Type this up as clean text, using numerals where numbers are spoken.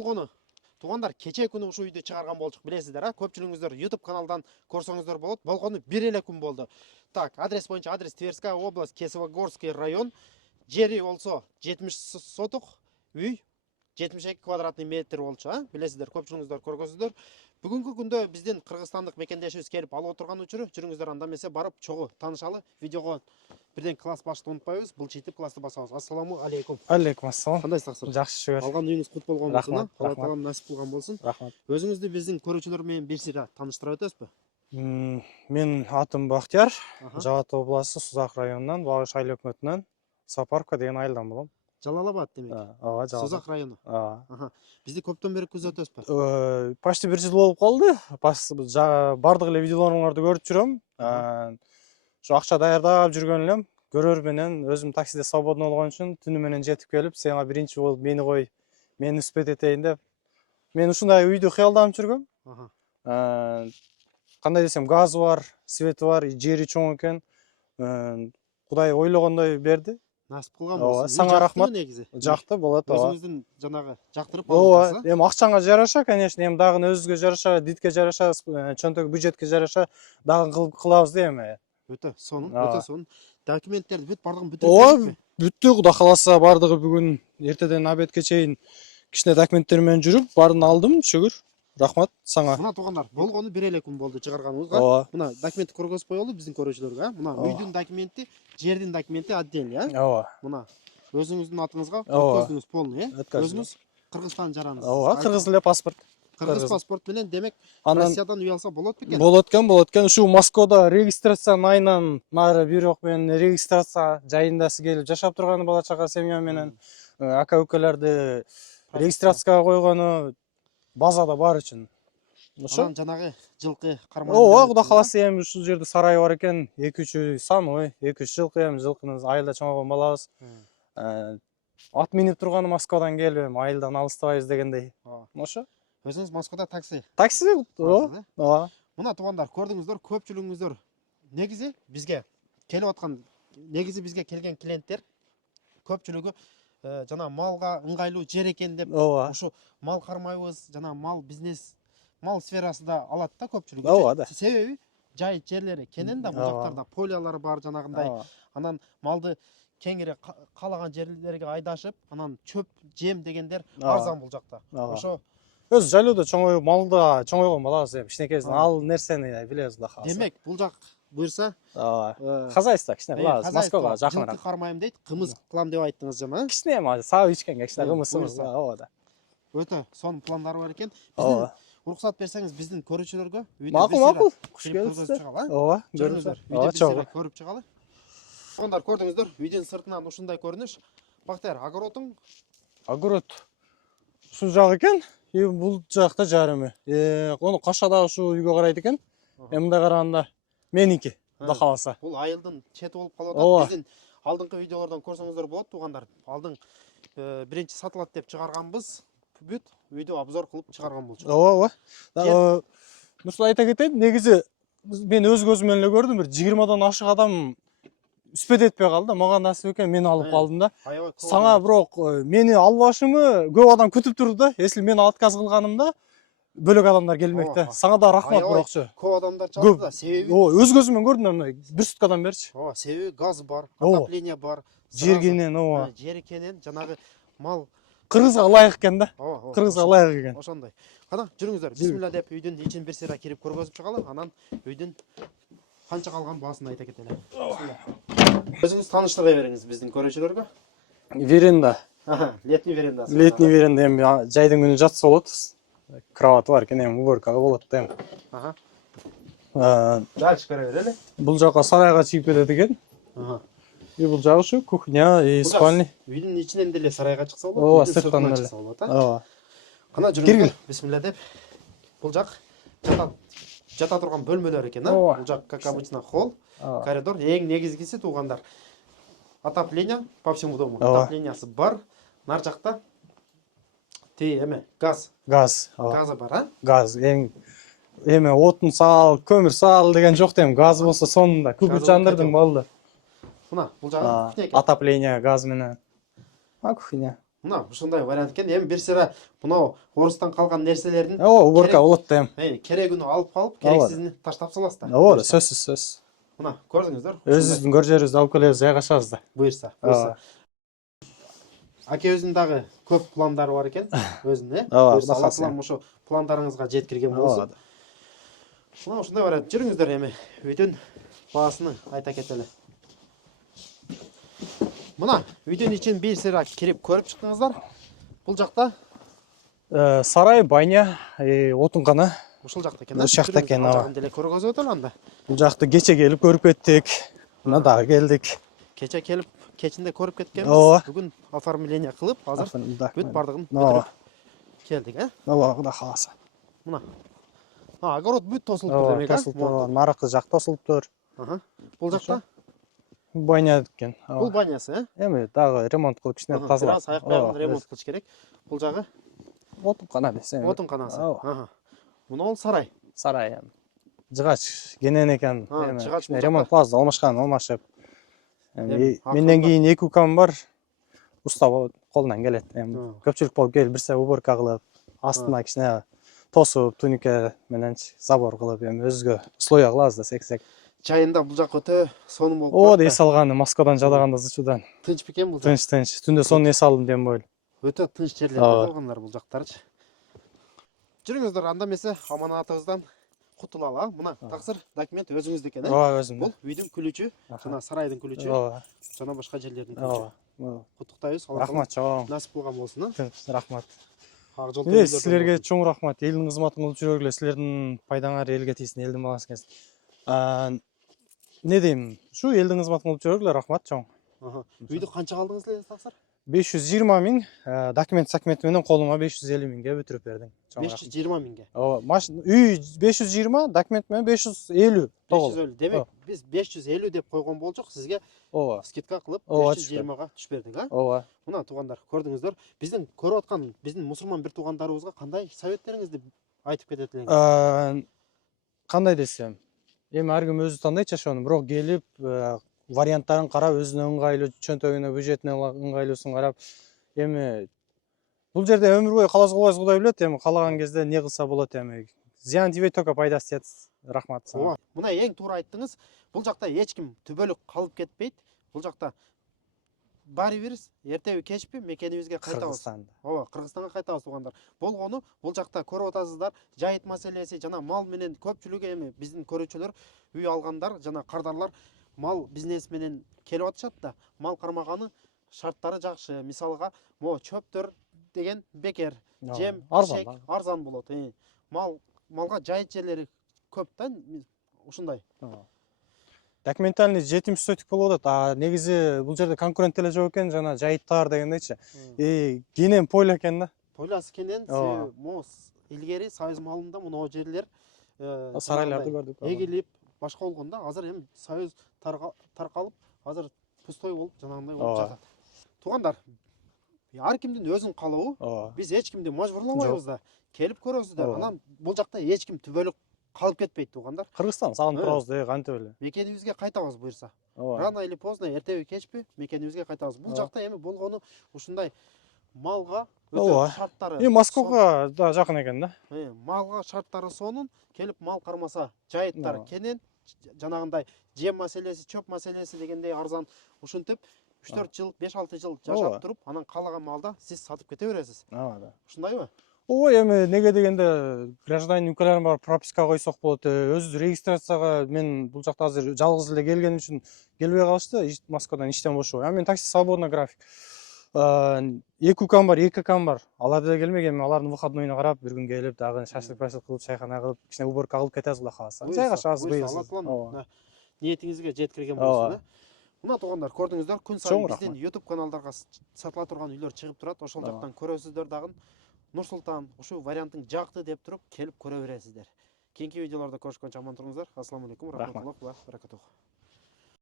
Болгону туугандар, кече күнү ушул үйдү чыгарган болчук, билесиздер, а? Көпчүлүгүңүздөр YouTube каналдан көрсөңүздөр болот. Болгону бир эле күн болду. Так, адрес боюнча адрес Тверская область, Кесовогорский район. Жери болсо 70 соток, үй 72 квадратный метр болчу, а? Билесиздер, көпчүлүгүңүздөр көргөзсүздөр. Бүгүнкү күндө биздин кыргызстандык мекендешибиз келип алып отурган учуру, жүрүңүздөр анда эмесе барып чогуу таанышалы. Видеого бирден класс башты унутпайбыз. Булчитип классты басабыз. Ассаламу алейкум. Алейкум ассалам. Кандайсыздар? Жакшы шүгүр. Алган үйүңүз кут болгон болсун. Рахмат. Алла таалам насип кылган болсун. Рахмат. Өзүңүздү биздин көрүүчүлөр менен бир сыйра тааныштыра өтөсүзбү? Мен атым Бактияр, Жабат областы Сузак районунан, Багыш айыл өкмөтүнөн Сапаровка деген айылдан болом. Жалал-Абад демек. Ооба, Сузак району. Бизди көптөн бери күзөтөсүзбү? Почти бир жыл болуп калды. Бардык эле видеолоруңарды көрүп жүрөм. Ошо акча даярдап жүргөн элем. Көрөр менен өзүм таксиде свободно болгон үчүн түнү менен жетип келип, сага биринчи болуп мени кой, мени үспөт этейин деп. Мен ушундай үйдү кыялданып жүргөм. Кандай десем, газы бар, свети бар, жери чоң экен. Кудай ойлогондой берди. Насип кылган болсун. Сага рахмат. Жакты болот, ооба. Өзүңүздүн жанагы жактырып алып. Эми акчаңа жараша, конечно, эми дагы өзүбүзгө жараша, дитке жараша, чөнтөк бюджетке жараша дагы кылабыз да эми. Өтө сонун, өтө сонун. Документтерди бүт бардыгын бүтүрүп. Бүттү, Кудай кааласа, бардыгы бүгүн эртеден обедке чейин кичине документтер менен жүрүп, баарын алдым, шүгүр. Рахмат сага. Мына туугандар, болгону бир эле күн болду чыгарганыбызга. Мына документти көргөзүп коелу биздин көрүүчүлөргө, а? Мына үйдүн документи, жердин документи отдельно, а? Ооба. Мына өзүңүздүн атыңызга өткөздүңүз полный, Өзүңүз Кыргызстан жаранысыз. Ооба, кыргыз эле паспорт. Кыргыз паспорт менен, демек, Россиядан үй алса болот бекен? Болот экен. Ушу Москвада регистрациянын айынан нары бирок мен регистрация жайындасы келип жашап турганы, бала чага семья менен, ака укаларды регистрацияга койгону базада бар үчүн. Ошо жанагы жылкы карман. Ооба, Кудай кааласа эми ушул жерде сарай бар экен, 2-3 үй самый, 2-3 жылкы, эми жылкыны айылда чоңойгон балабыз. Ат минип турганы Москвадан келип, эми айылдан алыстабайбыз дегендей. Ошо. Өзүңүз Москвада такси? Такси, ооба. Мына туугандар, көрдүңүздөр, көпчүлүгүңүздөр негизи бизге келип аткан, негизи бизге келген клиенттер көпчүлүгү жана малга ыңгайлуу жер экен деп, ушу мал кармайбыз, жана мал бизнес, мал сферасында алат да көпчүлүгү. Ооба да. Себеби жай жерлери кенен да, бул жактарда полялар бар жанагындай. Анан малды кеңири каалаган жерлерге айдашып, анан чөп, жем дегендер арзан бул жакта. Ошо өзү жайлоодо чоңоюп, малда чоңойгон балабыз, эми кичинекейден ал нерсени билебиз да. Демек, бул жак буюрса, хозяйство кичине кылабыз, Москвага жакыныраак. Жылкы кармайм дейт, кымыз кылам деп айттыңыз жана. Кичине эми саап ичкенге кичине кымызыбыз, ооба да. Өтө сонун пландары бар экен. Биздин уруксат берсеңиз, биздин көрүүчүлөргө макул, куш келипсиздер. Ооба, көрүңүздөр. Үйдө көрүп чыгалы. Туугандар, көрдүңүздөр, үйдүн сыртынан ушундай көрүнүш. Бактияр, огородуң? Огород ушул жак экен. Бул жакта жарымы. Ону кашада ушу үйгө карайт экен. Мындай караганда меники, Кудай кааласа. Бул айылдын чети болуп калып атат. Биздин алдыңкы видеолордон көрсөңүздөр болот, туугандар. Алдың биринчи сатылат деп чыгарганбыз. Бүт үйдү обзор кылып чыгарган болчук. Ооба. Ушул айта кетейин, негизи мен өз көзүм менен эле көрдүм, бир 20дан ашык адам үспөт этпей калды. Мага насип экен, мен алып калдым да. Сага бирок мени албашымы көп адам күтүп турду да. Если мен отказ кылганымда бөлөк адамдар келмек да. Сага да рахмат бирокчу. Көп адамдар чалды да, себеби. Өз көзүм менен көрдүм, мына бир суткадан берчи. Себеби газ бар, отопление бар. Жер кенен, жер кенен, жанагы мал кыргызга ылайык экен да. Кыргызга ылайык экен. Ошондой. Кана, жүрүңүздөр. Бисмилла деп үйдүн ичин бир сыйра кирип көргөзүп чыгалы, анан үйдүн канча калган баасын айта кетели. Өзүңүз тааныштыра бериңиз биздин көрүүчүлөргө. Веранда. Летний верандасы. Летний веранда, эми жайдын күнү жатса болот. Кровать бар экен, эми уборкага болот да эми. Дальше көрө берели. Бул жака сарайга чыгып кетет экен. И бул жагы ушу кухня и спальня. Үйдүн ичинен деле сарайга чыкса болот. Ооба, сырттан эле. Ооба. Кана жүрүңүздөр. Бисмилла деп. Бул жак жата турган бөлмөлөр экен, а? Бул жак, как обычно, холл, коридор. Эң негизгиси туугандар. Отопление по всему дому. Отоплениясы бар. Нар жакта газ. Газы бар, а? Газ. Эми отун сал, көмүр сал деген жок дейм. Газ болсо сонунда. Күпүр жандырдым болду. Мына, бул жагы кухня экен. Отопление газ менен. Кухня. Мына ушундай вариант экен. Эми бир сыра мынау орустан калган нерселердин уборка болот да эми. керегин алып калып, керексизин таштап саласыздар. Ооба, сөзсүз. Мына көрдүңүздөр. Өзүбүздүн көр жерибизди алып келебиз, жайгашабыз да. Буюрса. Акебиздин дагы көп пландары бар экен өзүнүн, Ооба, Буюрса Алла кааласа. ошо пландарыңызга жеткирген болсун. Мына ушундай вариант. Жүрүңүздөр эми үйдүн баасын айта кетели. Мына үйдүн ичин бир сыра кирип көрүп чыктыңыздар. Бул жакта Сарай, баня, отункана. ушул жакта экен. Ушул жакта экен, ооба. Жагын деле көргөзүп өтөлү анда. Бул жакты кече келип көрүп кеттик. Мына дагы келдик. Кече келип, кечинде көрүп кеткенбиз. Ооба. Бүгүн оформление кылып, азыр бүт бардыгын Ооба. бүтүрүп келдик, Ооба, Кудай кааласа. Мына. Огород бүт тосулуптур демек, Тосулуптур, наркы жак тосулуптур. Бул жакта Баня экен. бул банясы, Эми дагы ремонт кылып кичине тазалап. Бираз аяк баягын ремонт кылыш керек. Бул жагы Отункана десем. отунканасы. Мына ол сарай. Сарай эми. Жыгач кенен экен. Жыгач бул Ремонт плаза алмашып. Эми Менден кийин 2 укам бар. Уста колунан келет. Эми көпчүлүк болуп келип бирсе уборка кылып, астына кичине тосуп, туника мененчи забор кылып, эми өзгө условия кылабыз да сексек. Жайында бул жак өтө сонун болуп О, эс алганы Москвадан жадаганда зычудан. Тынч бекен бул жак. Тынч. Түндө сонун эс алдым дем бойлу. Өтө тынч жерлерде болгондар бул жактарчы. Жүрүңүздөр, анда эмесе аманатыбыздан кутулалы. Мына таксыр документ өзүңүздүкү экен, Ооба, өзүм. Бул үйдүн күлүчү, жана сарайдын күлүчү, Ооба. жана башка жерлердин күлүчү. Куттуктайбыз. Рахмат чоң. Насип кылган болсун. Рахмат. Ак жол Силерге чоң рахмат. Элдин кызматын кылып жүргүлө. Силердин пайдаңар элге тийсин, элдин баласы экенсиз. Не дейм? Ушу элдин кызматын кылып жүргүлө, рахмат чоң. Үйдү канча алдыңыз эле таксыр? 520 миң, документ менен колума 550 миңге бүтүрүп бердиң. 520 миңге. Ооба, үй 520, документ менен 550. 550. Демек, биз 550 деп койгон болчук, сизге ооба, скидка кылып 520га түшүп бердик, ооба. Мына туугандар, көрдүңүздөр. Биздин көрүп аткан биздин мусулман бир туугандарыбызга кандай советтериңизди айтып кетет элеңиз? Кандай десем, эми ар ким өзү тандайт жашоону, бирок келип варианттарын карап, өзүнө ыңгайлуу, чөнтөгүнө, бюджетине ыңгайлуусун карап, эми бул жерде өмүр бою каласа калбайсыз, Кудай билет, эми каалаган кезде не кылса болот, эми зыян тийбейт, только пайдасы тиет. Рахмат сага. Мына эң туура айттыңыз. Бул жакта эч ким түбөлүк калып кетпейт. Бул жакта баары бир эртеби кечпи мекенибизге кайтабыз. Ооба, Кыргызстанга кайтабыз туугандар. Болгону бул жакта көрүп атасыздар, жайыт маселеси жана мал менен көпчүлүгү эми биздин көрүүчүлөр, үй алгандар жана кардарлар мал бизнес менен келип атышат да, мал кармаганы шарттары жакшы. Мисалга, могу чөптөр деген бекер, жем, арзан болот. Малга жайыт жерлери көп да, ушундай. Документальный жетимсиздик болуп атат. Негизи бул жерде конкурент деле жок экен, жана жайыттар дегендейчи. Кенен поле экен да. Полясы кенен, могу илгери Союз малында мына жерлер сарайларды көрдүк. Эгилип, башка болгондо, азыр эми Союз таркалып, азыр пустой болуп, жанагындай болуп жатат. Туугандар, ар кимдин өзүнүн каалообу. Биз эч кимди мажбурламайбыз да. Келип көрөсүздөр. Анан бул жакта эч ким түбөлүк калып кетпейт туугандар. Кыргызстан сагынып турабыз, кантип эле. Мекенибизге кайтабыз буюрса. Рано или поздно, эртеби кечпи мекенибизге кайтабыз. Бул жакта эми болгону ушундай малга өтө шарттары. Москвага да жакын экен да. Малга шарттары сонун, келип мал кармаса, жайыттар кенен, жанагындай жем маселеси, чөп маселеси дегендей арзан. Ушинтип 3-4 жыл, 5-6 жыл жашап туруп, анан каалаган малда сиз сатып кете бересиз. Ушундайбы? Ой, эми неге дегенде гражданин өлкөлөрүн бар прописка койсок болот. Өзү регистрацияга мен бул жакта азыр жалгыз эле келгеним үчүн келбей калышты. Москвадан иштен бошоо. Мен такси свободный график. 2 укам бар, 2 акам бар. Алар деле келмеген, мен алардын выходнойуна карап, бир күн келип, дагы шашлык кылып, чайхана кылып, кичине уборка кылып кетебиз, Кудай кааласа. Жайгашабыз быйыл. Ниетиңизге жеткирген болсун. Мына туугандар, көрдүңүздөр, күн сайын биздин YouTube каналдарга сатыла турган үйлөр чыгып турат. Ошол жактан көрөсүздөр дагы. Нур-Султан ушул варианттын жакты деп туруп келип көрө бересиздер. Кийинки видеолордо көрүшкөнчө аман туруңуздар. Ассаламу алейкум, рахматуллахи ва баракатуху.